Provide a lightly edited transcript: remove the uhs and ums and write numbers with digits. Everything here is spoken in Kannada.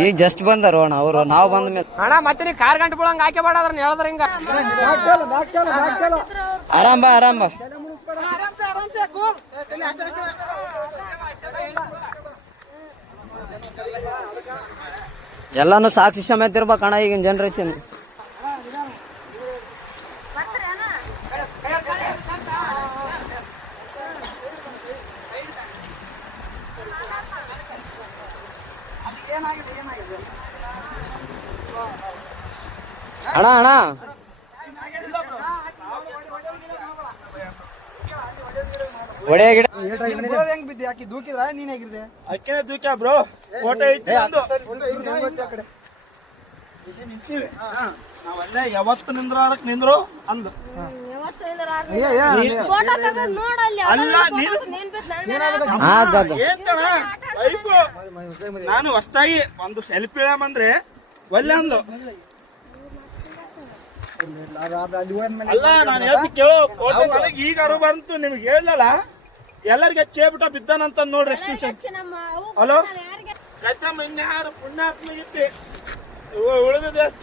ಈಗ ಜಸ್ಟ್ ಬಂದಾರ ಅಣ್ಣ ಅವರು, ನಾವು ಬಂದ ಮೇಲೆ ಅಣ್ಣ ಮತ್ತೆ ನೀ ಕಾರ್ ಗಂಟೆ ಬೀಳಂಗ ಹಾಕಿ ಬೇಡ ಅದ್ರ ಹೇಳಿದ್ರ ಹಿಂಗ ಆರಾಮ್ ಬಾ ಆರಾಮ್ ಬಾ. ಎಲ್ಲಾನು ಸಾಕ್ಷಿ ಸಮೇತ ಇರ್ಬೇಕಣ್ಣ ಈಗಿನ ಜನರೇಷನ್. ಅಣ್ಣ ಅಣ್ಣ ಒಡೆ ಗಿಡ ಹೆಂಗ್ ಬಿದ್ದಿ ಆಕಿ ದೂಕಿದ್ರ ನೀನ್ ಹೇಗಿದ್ದೆ? ಅಕ್ಕೇನೆ ದೂಕ್ಯ ಬ್ರೋ. ಫೋಟೋ ಐತಿ ನಾವಲ್ಲೇ ಯಾವತ್ತು ನಿಂದ್ರಾರಕ್ ನಿಂದ್ರು ಅಂದು. ನಾನು ಹೊಸ್ತಾಗಿ ಒಂದು ಸೆಲ್ಫಿ ಅಂದ್ರೆ ಒಳ್ಳೆ ಅಂದು. ಅಲ್ಲ ನಾನು ಹೇಳ್ತಿ ಕೇಳೋ ಫೋಟೋ ನನಗೆ ಈಗ ಅರು ಬಂತು, ನಿಮ್ಗೆ ಹೇಳಲ್ಲ ಎಲ್ಲರಿಗೆ ಚೇಬಿಟ ಬಿದ್ದಾನಂತ ನೋಡ್ರಿ. ಎಷ್ಟು ಹಲೋ ಇನ್ಯಾರು ಪುಣ್ಯಾತ್ಮ ಇದ್ದೆ ಉಳಿದ